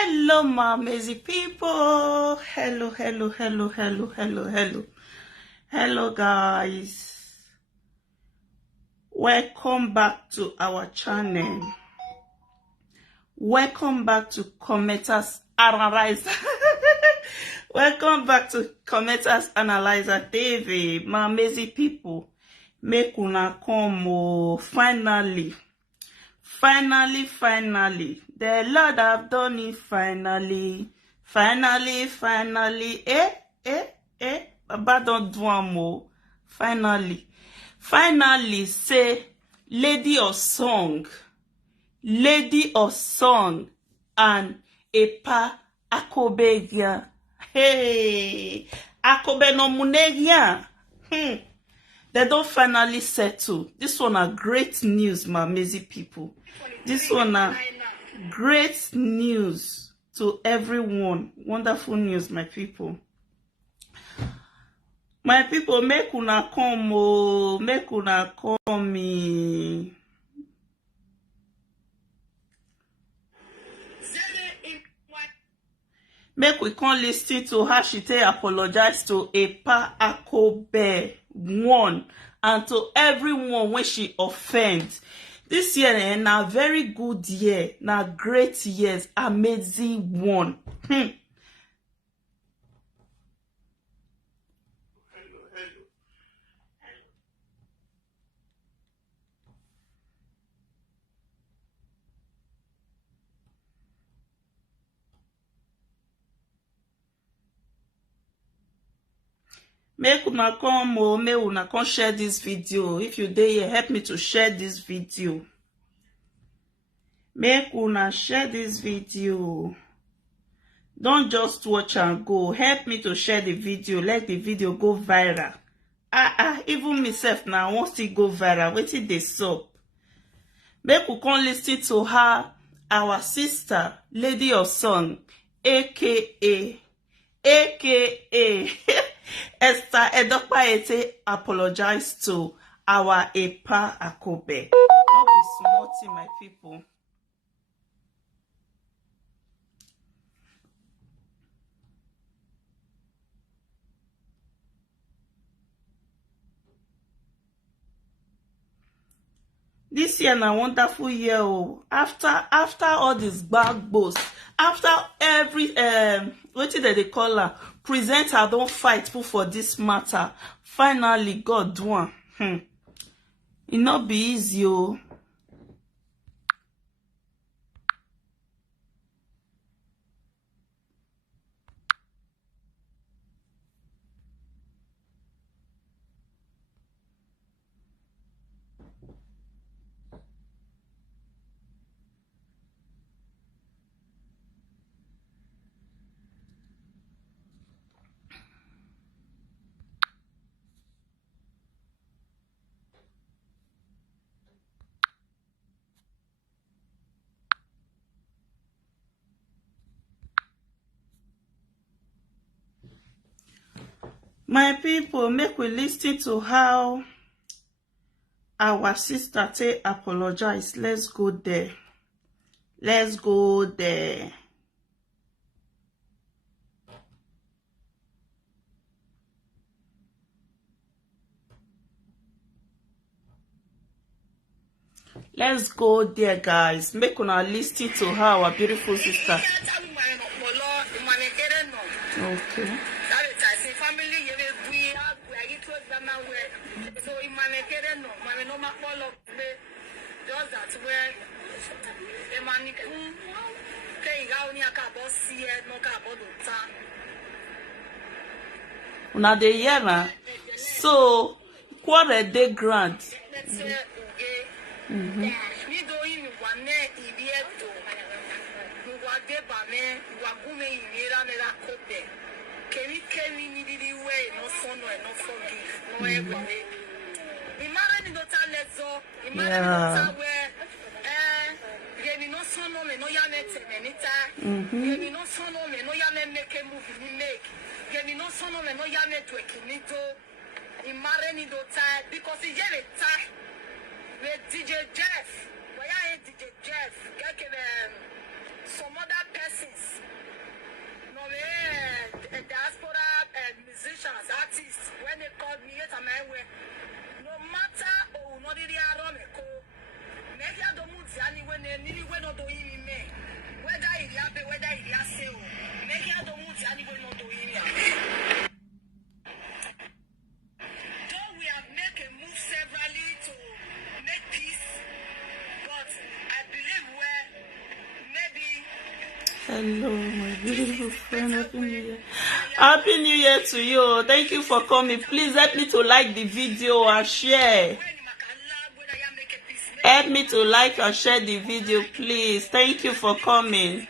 Hello, my amazing people. Hello, guys. Welcome back to our channel. Welcome back to Commenters Analyzer. Welcome back to Commenters Analyzer TV. My amazing people. Make una come finally. The Lord have done it finally. Baba don't do more. Finally, say Lady of Song and Akobeghian. Hey, Akobeghian. They don't finally settle. This one are great news, my amazing people. This one are great news to everyone. Wonderful news, my people. My people, make una come, oh, make una come me. Make we come listen to how she apologize to Akobeghian and to everyone when she offends. This year na very good year, na great years, amazing one. Make una come, make una come share this video. If you dey here, help me to share this video. Make una share this video. Don't just watch and go. Help me to share the video. Let the video go viral. Even myself now, I want to go viral. Wetin dey sup? Make we come listen to her, our sister, Lady of Song, aka Esther Edokpaete apologize to our Akobe. Not be small thing, my people. This year na wonderful year. Oh, after all this bad boast, after every what did they call her? Presenter don't fight for this matter. Finally, God do one. It not be easy, oh. My people, make we listen to how our sister apologize. Let's go there. Let's go there, guys. Make una listen to her, our beautiful sister. Okay. Una dey hear na? So quarrel dey grand. Because he gave it time with DJ Jeff. Why I DJ Jeff? Some other persons. Hello, my beautiful friend. Happy New Year. Happy New Year to you. Thank you for coming. Please help me to like the video and share. Help me to like and share the video, please. Thank you for coming.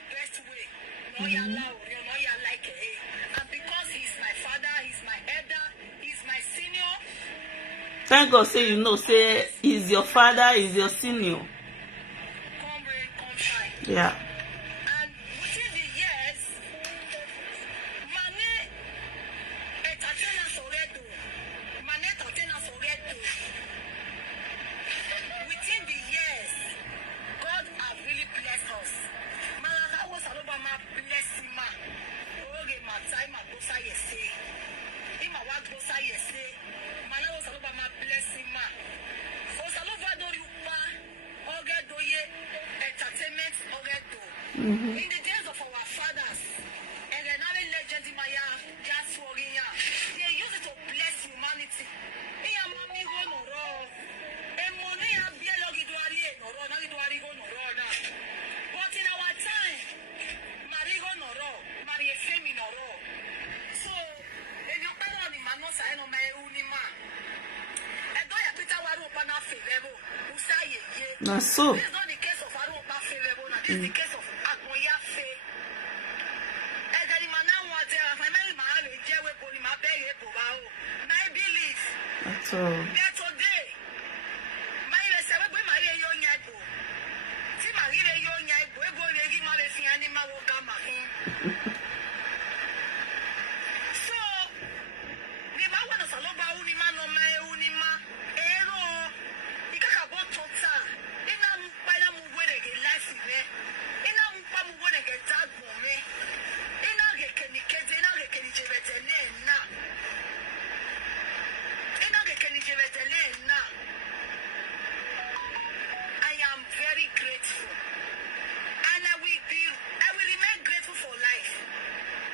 Thank God, say you know, say he's your father, he's your senior. Yeah. In the days of our fathers, and the legend in my they used it to bless humanity. But in our time, so if you That's so. This is not the case of this is the case of That's all. I am very grateful, and I will remain grateful for life.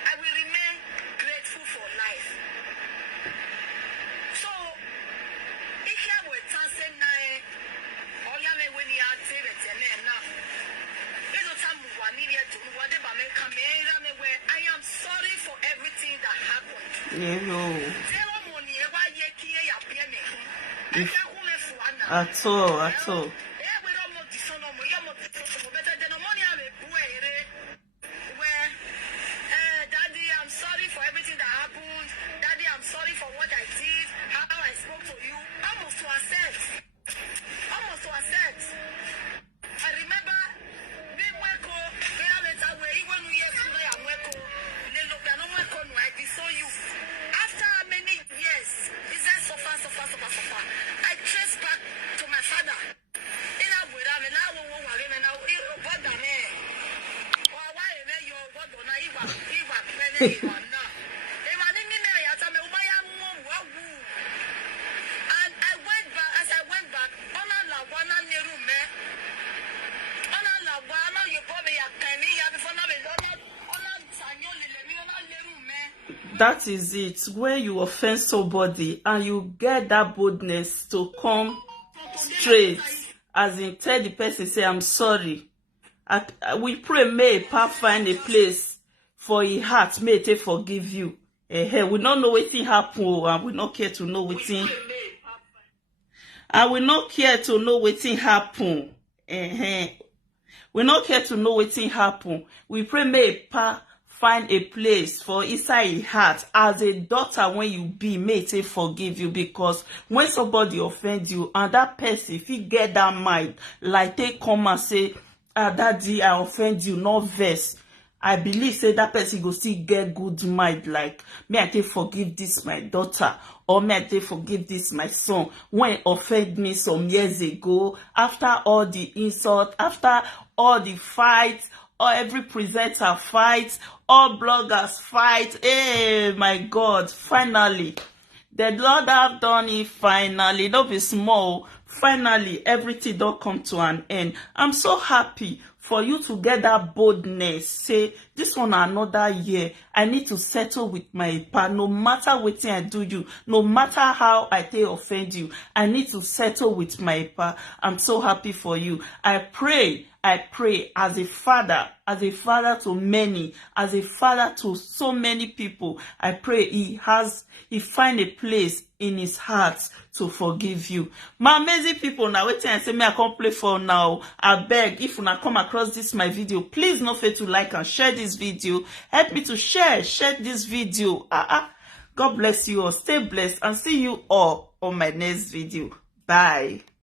I will remain grateful for life. So, if you have a chance or you have a winning I am sorry for everything that happened. Yeah, no. At all, at all. Daddy, I'm sorry for everything that happened. Daddy, I'm sorry for what I did, how I spoke to you. Almost to accept. I remember I saw you. After many years, is that suffer. I traced back to my father. And I went back, as I went back, that is it. When you offend somebody and you get that boldness to come straight, as in tell the person, say, I'm sorry. We pray, may Pa find a place for his heart, may they forgive you. We don't know what thing happen, and we not care to know what thing. And we not care to know what thing happen. We not care to know what thing happen. We pray, may Pa find a place for inside his heart. As a daughter, when you be, may they forgive you, because when somebody offends you and that person, if you get that mind, like they come and say, Daddy, I offend you, not vex. I believe say that person go still get good mind, like, may I take forgive this my daughter, or may I take forgive this my son, when offend me some years ago, after all the insult, after all the fights, or every presenter fights, all bloggers fight. Hey, my God, finally. The Lord have done it finally. Don't be small. finally everything don't come to an end. I'm so happy for you to get that boldness. Say, this one another year, I need to settle with my pa. No matter what I do you, no matter how I take offend you, I need to settle with my pa. I'm so happy for you. I pray as a father to many, as a father to so many people. I pray he find a place in his heart to forgive you. My amazing people, now waiting and say me I can't play for now. I beg, if you come across this my video, please don't forget to like and share this video. Help me to share this video. God bless you all. Stay blessed and see you all on my next video. Bye.